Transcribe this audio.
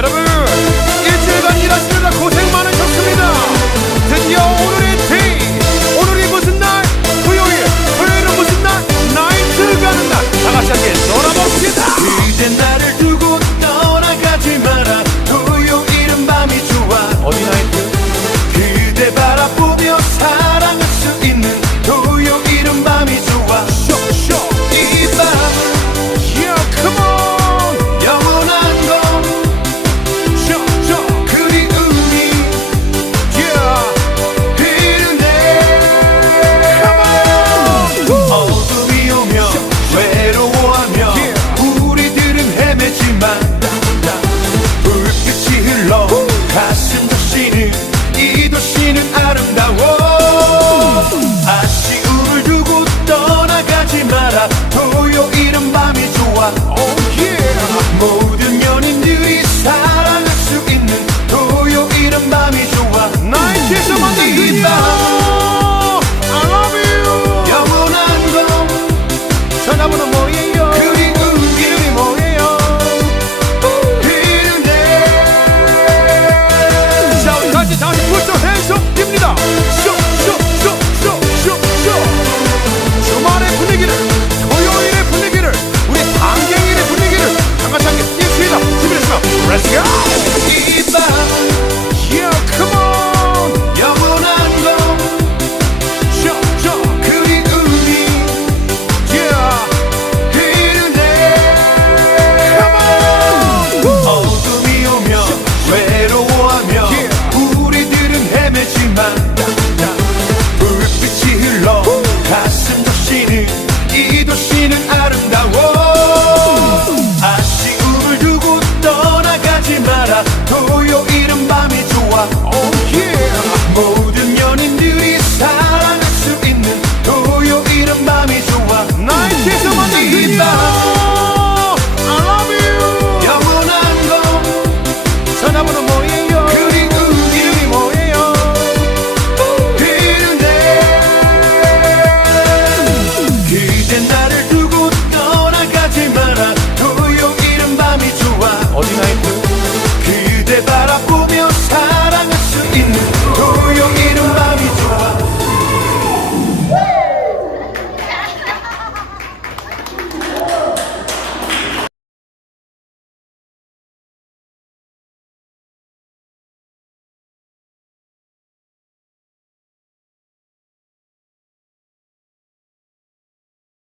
Get a! 모르겠다 I love you. 영원한 건 전화번호 뭐 모르 back.